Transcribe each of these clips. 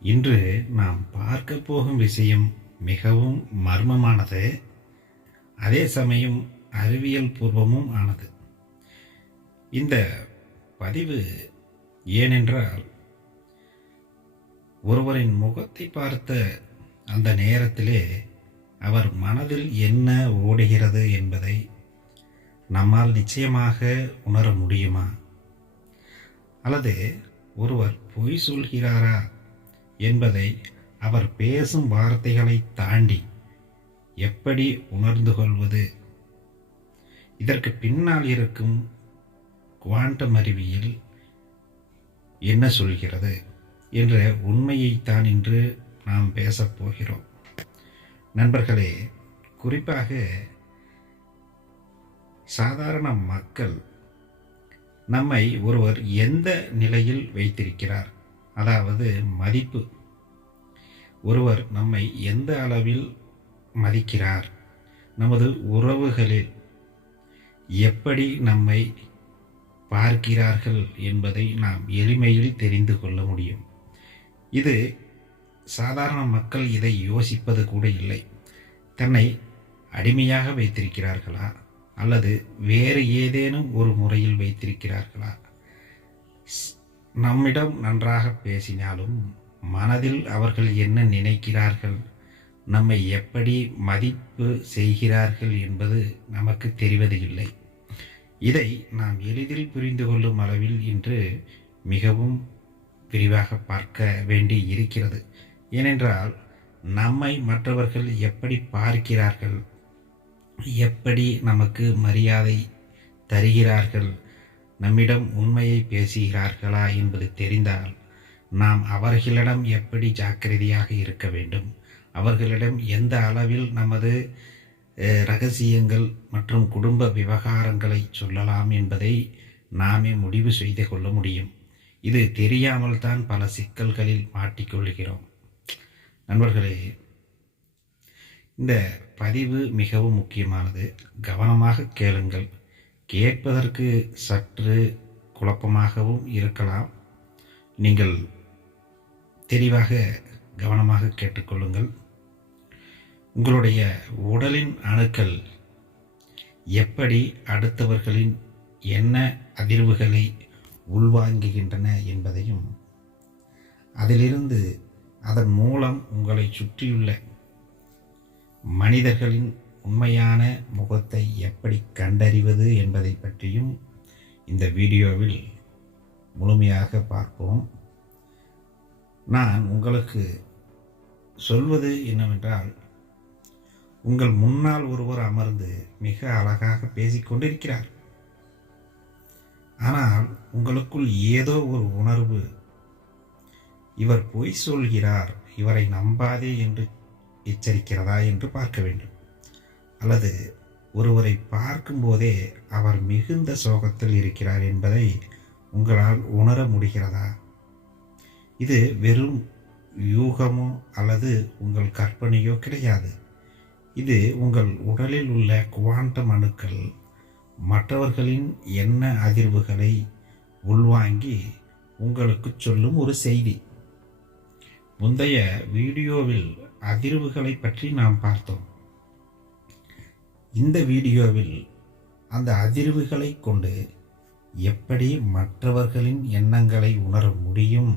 இன்று நாம் பார்க்க போகும் விஷயம் மிகவும் மர்மமானது, அதே சமயம் அறிவியல் பூர்வமும் ஆனது. இந்த பதிவு ஏனென்றால், ஒருவரின் முகத்தை பார்த்த அந்த நேரத்திலே அவர் மனதில் என்ன ஓடுகிறது என்பதை நம்மால் நிச்சயமாக உணர முடியுமா? அல்லது ஒருவர் பொய் சொல்கிறாரா என்பதை அவர் பேசும் வார்த்தைகளை தாண்டி எப்படி உணர்ந்து கொள்வது? இதற்கு பின்னால் இருக்கும் குவாண்டம் அறிவியல் என்ன சொல்கிறது என்ற உண்மையைத்தான் இன்று நாம் பேசப் போகிறோம். நண்பர்களே, குறிப்பாக சாதாரண மக்கள் நம்மை ஒருவர் எந்த நிலையில் வைத்திருக்கிறார், அதாவது மதிப்பு, ஒருவர் நம்மை எந்த அளவில் மதிக்கிறார், நமது உறவுகளில் எப்படி நம்மை பார்க்கிறார்கள் என்பதை நாம் எளிமையில் தெரிந்து கொள்ள முடியும். இது சாதாரண மக்கள் இதை யோசிப்பது கூட இல்லை. தன்னை அடிமையாக வைத்திருக்கிறார்களா அல்லது வேறு ஏதேனும் ஒரு முறையில் வைத்திருக்கிறார்களா? நம்மிடம் நன்றாக பேசினாலும் மனதில் அவர்கள் என்ன நினைக்கிறார்கள், நம்மை எப்படி மதிப்பு செய்கிறார்கள் என்பது நமக்கு தெரிவது இல்லை. இதை நாம் எளிதில் புரிந்து கொள்ளும் அளவில் இன்று மிகவும் விரிவாக பார்க்க வேண்டி இருக்கிறது. ஏனென்றால், நம்மை மற்றவர்கள் எப்படி பார்க்கிறார்கள், எப்படி நமக்கு மரியாதை தருகிறார்கள், நம்மிடம் உண்மையை பேசுகிறார்களா என்பது தெரிந்தால் நாம் அவர்களிடம் எப்படி ஜாக்கிரதையாக இருக்க வேண்டும், அவர்களிடம் எந்த அளவில் நமது இரகசியங்கள் மற்றும் குடும்ப விவகாரங்களை சொல்லலாம் என்பதை நாமே முடிவு செய்து கொள்ள முடியும். இது தெரியாமல் தான் பல சிக்கல்களில் மாட்டிக்கொள்கிறோம். நண்பர்களே, இந்த பதிவு மிகவும் முக்கியமானது. கவனமாக கேளுங்கள். கேட்பதற்கு சற்று குழப்பமாகவும் இருக்கலாம். நீங்கள் தெளிவாக கவனமாக கேட்டுக்கொள்ளுங்கள். உங்களுடைய உடலின் அணுக்கள் எப்படி அடுத்தவர்களின் என்ன அதிர்வுகளை உள்வாங்குகின்றன என்பதையும், அதிலிருந்து அதன் மூலம் உங்களை சுற்றியுள்ள மனிதர்களின் உண்மையான முகத்தை எப்படி கண்டறிவது என்பதை பற்றியும் இந்த வீடியோவில் முழுமையாக பார்ப்போம். நான் உங்களுக்கு சொல்வது என்னவென்றால், உங்கள் முன்னால் ஒருவர் அமர்ந்து மிக அழகாக பேசிக்கொண்டிருக்கிறார். ஆனால் உங்களுக்குள் ஏதோ ஒரு உணர்வு, இவர் பொய் சொல்கிறார், இவரை நம்பாதே என்று எச்சரிக்கிறதா என்று பார்க்க வேண்டும். அல்லது ஒருவரை பார்க்கும்போதே அவர் மிகுந்த சோகத்தில் இருக்கிறார் என்பதை உங்களால் உணர முடிகிறதா? இது வெறும் யூகமோ அல்லது உங்கள் கற்பனையோ கிடையாது. இது உங்கள் உடலில் உள்ள குவாண்டம் அணுக்கள் மற்றவர்களின் எண்ண அதிர்வுகளை உள்வாங்கி உங்களுக்கு சொல்லும் ஒரு செய்தி. முந்தைய வீடியோவில் அதிர்வுகளை பற்றி நாம் பார்த்தோம். இந்த வீடியோவில் அந்த அதிர்வுகளை கொண்டு எப்படி மற்றவர்களின் எண்ணங்களை உணர முடியும்,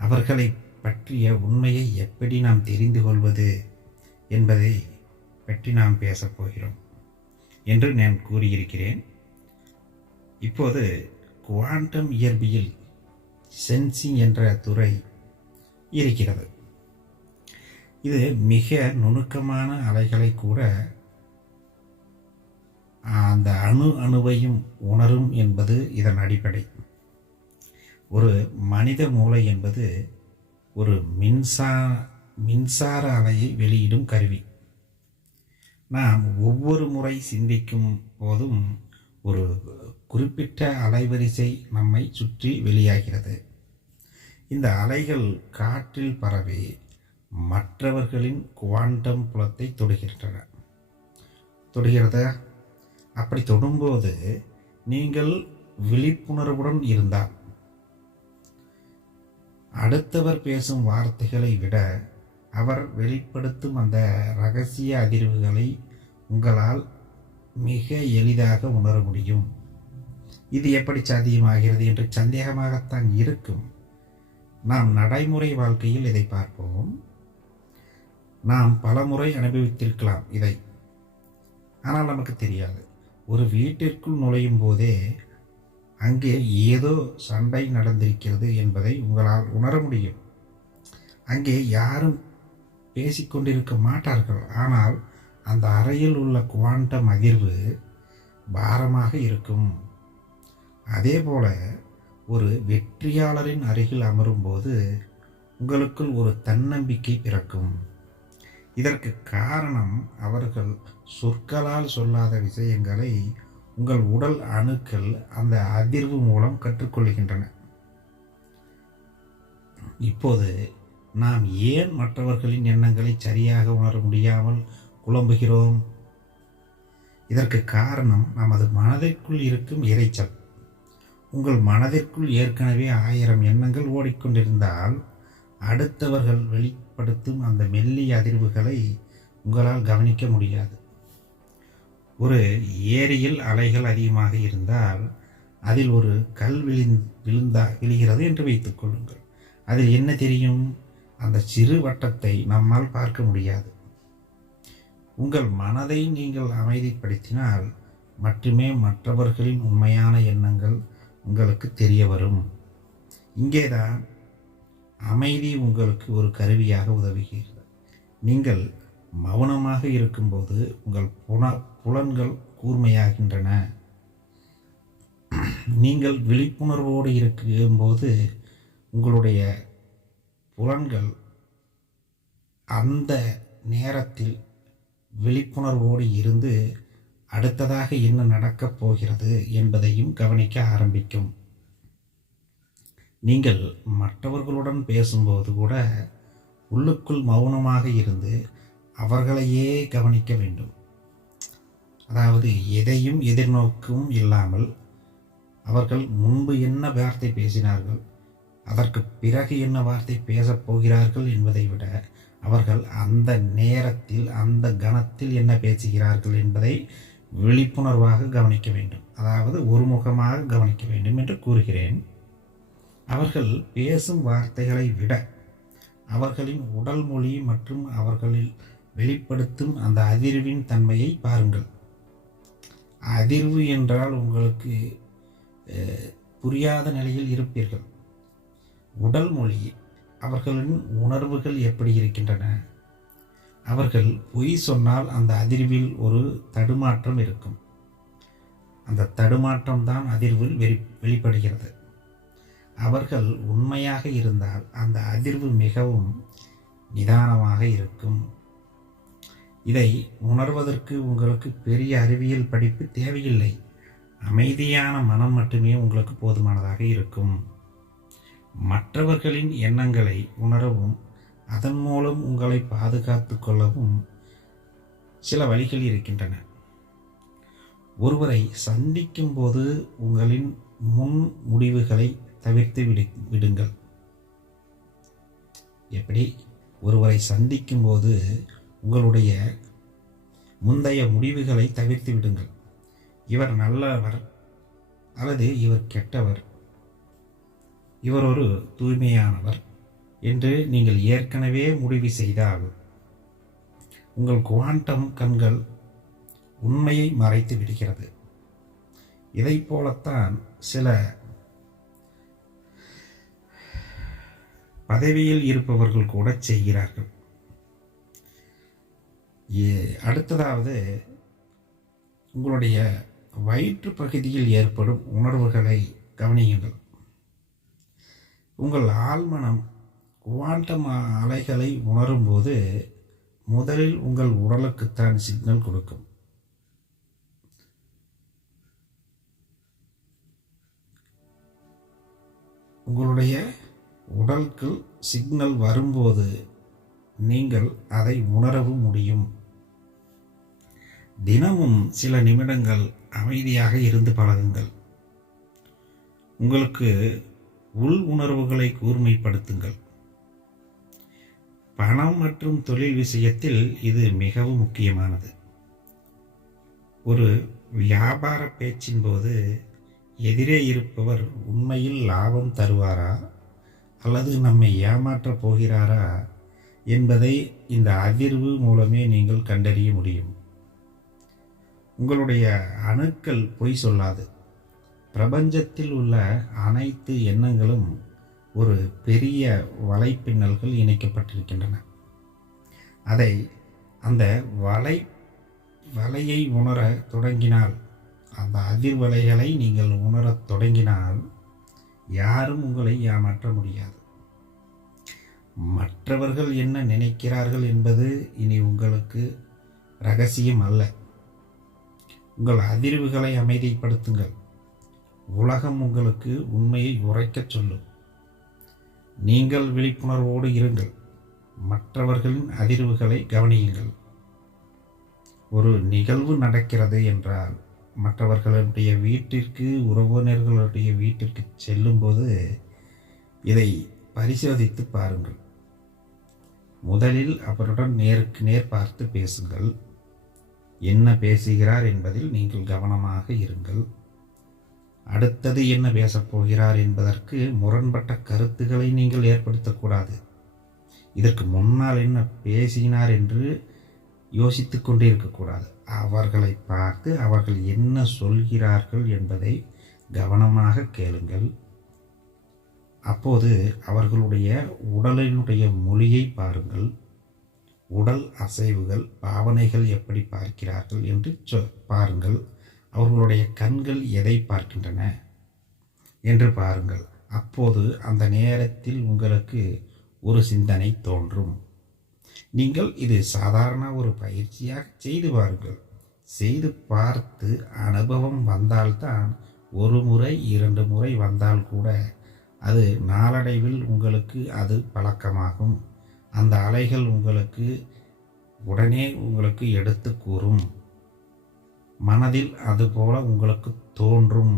அவர்களை பற்றிய உண்மையை எப்படி நாம் தெரிந்து கொள்வது என்பதை பற்றி நாம் பேசப் போகிறோம் என்று நான் கூறியிருக்கிறேன். இப்போது குவாண்டம் இயற்பியல் சென்சிங் என்ற துறை இருக்கிறது. இது மிக நுணுக்கமான அலைகளை கூட அந்த அணுவையும் உணரும் என்பது இதன் அடிப்படை. ஒரு மனித மூளை என்பது ஒரு மின்சார அலையை வெளியிடும் கருவி. நாம் ஒவ்வொரு முறை சிந்திக்கும் போதும் ஒரு குறிப்பிட்ட அலைவரிசை நம்மை சுற்றி வெளியாகிறது. இந்த அலைகள் காற்றில் பரவி மற்றவர்களின் குவாண்டம் புலத்தை தொடுகிறதா? அப்படி தொடும்போது நீங்கள் விழிப்புணர்வுடன் இருந்தால் அடுத்தவர் பேசும் வார்த்தைகளை விட அவர் வெளிப்படுத்தும் அந்த இரகசிய அதிர்வுகளை உங்களால் மிக எளிதாக உணர முடியும். இது எப்படி சாத்தியமாகிறது என்று சந்தேகமாகத்தான் இருக்கும். நாம் நடைமுறை வாழ்க்கையில் இதை பார்ப்போம். நாம் பலமுறை அனுபவித்திருக்கலாம் இதை, ஆனால் நமக்கு தெரியாது. ஒரு வீட்டிற்குள் நுழையும் போதே அங்கே ஏதோ சண்டை நடந்திருக்கிறது என்பதை உங்களால் உணர முடியும். அங்கே யாரும் பேசிக்கொண்டிருக்க மாட்டார்கள், ஆனால் அந்த அறையில் உள்ள குவாண்டம் அதிர்வு பாரமாக இருக்கும். அதேபோல ஒரு வெற்றியாளரின் அருகில் அமரும்போது உங்களுக்குள் ஒரு தன்னம்பிக்கை பிறக்கும். இதற்கு காரணம் அவர்கள் சொற்களால் சொல்லாத விஷயங்களை உங்கள் உடல் அணுக்கள் அந்த அதிர்வு மூலம் கற்றுக்கொள்கின்றன. இப்போது நாம் ஏன் மற்றவர்களின் எண்ணங்களை சரியாக உணர முடியாமல் குழம்புகிறோம்? இதற்கு காரணம் நமது மனதிற்குள் இருக்கும் இரைச்சல். உங்கள் மனதிற்குள் ஏற்கனவே 1000 எண்ணங்கள் ஓடிக்கொண்டிருந்தால் அடுத்தவர்கள் வெளிப்படுத்தும் அந்த மெல்லிய அதிர்வுகளை உங்களால் கவனிக்க முடியாது. ஒரு ஏரியில் அலைகள் அதிகமாக இருந்தால் அதில் ஒரு கல் விழுகிறது என்று வைத்துக் கொள்ளுங்கள். அதில் என்ன தெரியும்? அந்த சிறு வட்டத்தை நம்மால் பார்க்க முடியாது. உங்கள் மனதை நீங்கள் அமைதிப்படுத்தினால் மட்டுமே மற்றவர்களின் உண்மையான எண்ணங்கள் உங்களுக்கு தெரிய வரும். இங்கேதான் அமைதி உங்களுக்கு ஒரு கருவியாக உதவுகிறது. நீங்கள் மௌனமாக இருக்கும்போது உங்கள் புலன்கள் கூர்மையாகின்றன. நீங்கள் விழிப்புணர்வோடு இருக்கும்போது உங்களுடைய புலன்கள் அந்த நேரத்தில் விழிப்புணர்வோடு இருந்து அடுத்ததாக என்ன நடக்கப் போகிறது என்பதையும் கவனிக்க ஆரம்பிக்கும். நீங்கள் மற்றவர்களுடன் பேசும்போது கூட உள்ளுக்குள் மௌனமாக இருந்து அவர்களையே கவனிக்க வேண்டும். அதாவது எதையும் எதிர்நோக்கும் இல்லாமல் அவர்கள் முன்பு என்ன வார்த்தை பேசினார்கள், அதற்கு பிறகு என்ன வார்த்தை பேசப் போகிறார்கள் என்பதை விட அவர்கள் அந்த நேரத்தில் அந்த கணத்தில் என்ன பேசுகிறார்கள் என்பதை விழிப்புணர்வாக கவனிக்க வேண்டும். அதாவது ஒருமுகமாக கவனிக்க வேண்டும் என்று கூறுகிறேன். அவர்கள் பேசும் வார்த்தைகளை விட அவர்களின் உடல் மொழி மற்றும் அவர்களில் வெளிப்படுத்தும் அந்த அதிர்வின் தன்மையை பாருங்கள். அதிர்வு என்றால் உங்களுக்கு புரியாத நிலையில் இருப்பீர்கள். உடல் மொழி, அவர்களின் உணர்வுகள் எப்படி இருக்கின்றன? அவர்கள் பொய் சொன்னால் அந்த அதிர்வில் ஒரு தடுமாற்றம் இருக்கும். அந்த தடுமாற்றம் தான் அதிர்வில் வெளிப்படுகிறது. அவர்கள் உண்மையாக இருந்தால் அந்த அதிர்வு மிகவும் நிதானமாக இருக்கும். இதை உணர்வதற்கு உங்களுக்கு பெரிய அறிவியல் படிப்பு தேவையில்லை. அமைதியான மனம் மட்டுமே உங்களுக்கு போதுமானதாக இருக்கும். மற்றவர்களின் எண்ணங்களை உணரவும் அதன் மூலம் உங்களை பாதுகாத்து கொள்ளவும் சில வழிகள் இருக்கின்றன. ஒருவரை சந்திக்கும் போது உங்களின் முன் முடிவுகளை தவிர்த்து விடுங்கள். எப்படி? ஒருவரை சந்திக்கும் போது உங்களுடைய முந்தைய முடிவுகளை தவிர்த்து விடுங்கள். இவர் நல்லவர் அல்லது இவர் கெட்டவர், இவர் ஒரு தூய்மையானவர் என்று நீங்கள் ஏற்கனவே முடிவு செய்தால் உங்கள் குவாண்டம் கண்கள் உண்மையை மறைத்து விடுகிறது. இதை போலத்தான் சில பதவியில் இருப்பவர்கள் கூட செய்கிறார்கள். அடுத்ததாவது, உங்களுடைய வயிற்று பகுதியில் ஏற்படும் உணர்வுகளை கவனியுங்கள். உங்கள் ஆழ்மனம் குவாண்டம் அலைகளை உணரும்போது முதலில் உங்கள் உடலுக்குத்தான் சிக்னல் கொடுக்கும். உங்களுடைய உடலுக்கு சிக்னல் வரும்போது நீங்கள் அதை உணரவும் முடியும். தினமும் சில நிமிடங்கள் அமைதியாக இருந்து பழகுங்கள். உங்களுக்கு உள் உணர்வுகளை கூர்மைப்படுத்துங்கள். பணம் மற்றும் தொழில் விஷயத்தில் இது மிகவும் முக்கியமானது. ஒரு வியாபார பேச்சின் போது எதிரே இருப்பவர் உண்மையில் லாபம் தருவாரா அல்லது நம்மை ஏமாற்றப் போகிறாரா என்பதை இந்த அதிர்வு மூலமே நீங்கள் கண்டறிய முடியும். உங்களுடைய அணுக்கள் பொய் சொல்லாது. பிரபஞ்சத்தில் உள்ள அனைத்து எண்ணங்களும் ஒரு பெரிய வலைப்பின்னல்கள் இணைக்கப்பட்டிருக்கின்றன. அந்த வலையை உணர தொடங்கினால், அந்த அதிர்வலைகளை நீங்கள் உணரத் தொடங்கினால் யாரும் உங்களை ஏமாற்ற முடியாது. மற்றவர்கள் என்ன நினைக்கிறார்கள் என்பது இனி உங்களுக்கு ரகசியம் அல்ல. உங்கள் அதிர்வுகளை அமைதிப்படுத்துங்கள். உலகம் உங்களுக்கு உண்மையை உரைக்கச் சொல்லும். நீங்கள் விழிப்புணர்வோடு இருங்கள். மற்றவர்களின் அதிர்வுகளை கவனியுங்கள். ஒரு நிகழ்வு நடக்கிறது என்றால் மற்றவர்களுடைய வீட்டிற்கு, உறவினர்களுடைய வீட்டிற்கு செல்லும்போது இதை பரிசோதித்து பாருங்கள். முதலில் அவருடன் நேருக்கு நேர் பார்த்து பேசுங்கள். என்ன பேசுகிறார் என்பதில் நீங்கள் கவனமாக இருங்கள். அடுத்தது என்ன பேசப்போகிறார் என்பதற்கு முரண்பட்ட கருத்துக்களை நீங்கள் ஏற்படுத்தக்கூடாது. இதற்கு முன்னால் என்ன பேசினார் என்று யோசித்து கொண்டே இருக்கக்கூடாது. அவர்களை பார்த்து அவர்கள் என்ன சொல்கிறார்கள் என்பதை கவனமாக கேளுங்கள். அப்போது அவர்களுடைய உடலினுடைய மொழியை பாருங்கள். உடல் அசைவுகள், பாவனைகள் எப்படி பார்க்கிறார்கள் என்று பாருங்கள். அவர்களுடைய கண்கள் எதை பார்க்கின்றன என்று பாருங்கள். அப்போது அந்த நேரத்தில் உங்களுக்கு ஒரு சிந்தனை தோன்றும். நீங்கள் இது சாதாரண ஒரு பயிற்சியாக செய்து பாருங்கள். செய்து பார்த்து அனுபவம் வந்தால்தான், ஒரு முறை 2 முறை வந்தால் கூட அது நாளடைவில் உங்களுக்கு அது பழக்கமாகும். அந்த அலைகள் உங்களுக்கு எடுத்து கூறும். மனதில் அதுபோல உங்களுக்கு தோன்றும்.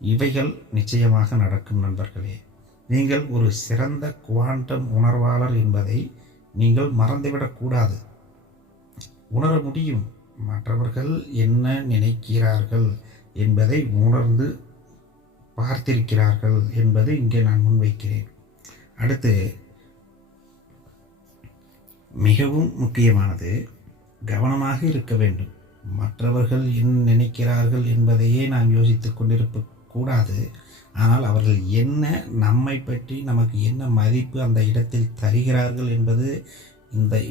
இவைகள் நிச்சயமாக நடக்கும் நண்பர்களே. நீங்கள் ஒரு சிறந்த குவாண்டம் உணர்வாளர் என்பதை நீங்கள் மறந்துவிடக்கூடாது. உணர முடியும். மற்றவர்கள் என்ன நினைக்கிறார்கள் என்பதை உணர்ந்து பார்த்திருக்கிறார்கள் என்பது இங்கே நான் முன்வைக்கிறேன். அடுத்து மிகவும் முக்கியமானது, கவனமாக இருக்க வேண்டும். மற்றவர்கள் என்ன நினைக்கிறார்கள் என்பதையே நாம் யோசித்து கொண்டிருக்க கூடாது. ஆனால் அவர்கள் என்ன, நம்மை பற்றி நமக்கு என்ன மதிப்பு அந்த இடத்தில் தருகிறார்கள் என்பது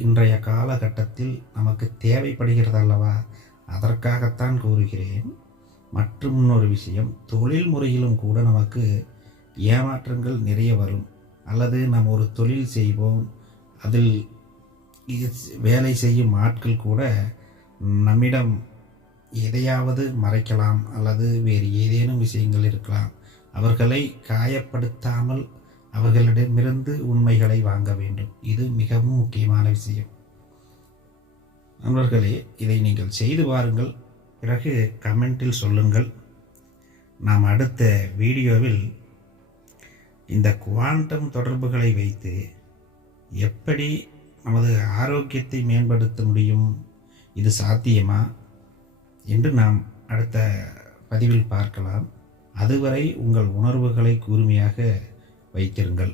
இன்றைய காலகட்டத்தில் நமக்கு தேவைப்படுகிறது அல்லவா? அதற்காகத்தான் கூறுகிறேன். மற்றும் இன்னொரு விஷயம், தொழில் முறையிலும் கூட நமக்கு ஏமாற்றங்கள் நிறைய வரும். அல்லது நாம் ஒரு தொழில் செய்வோம், அதில் வேலை செய்யும் ஆட்கள் கூட நம்மிடம் எதையாவது மறைக்கலாம் அல்லது வேறு ஏதேனும் விஷயங்கள் இருக்கலாம். அவர்களை காயப்படுத்தாமல் அவர்களிடமிருந்து உண்மைகளை வாங்க வேண்டும். இது மிகவும் முக்கியமான விஷயம். நண்பர்களே, இதை நீங்கள் செய்து பாருங்கள். பிறகு கமெண்டில் சொல்லுங்கள். நாம் அடுத்த வீடியோவில் இந்த குவாண்டம் தொடர்புகளை வைத்து எப்படி நமது ஆரோக்கியத்தை மேம்படுத்த முடியும், இது சாத்தியமா என்று நாம் அடுத்த பதிவில் பார்க்கலாம். அதுவரை உங்கள் உணர்வுகளை கூர்மையாக வைத்திருங்கள்.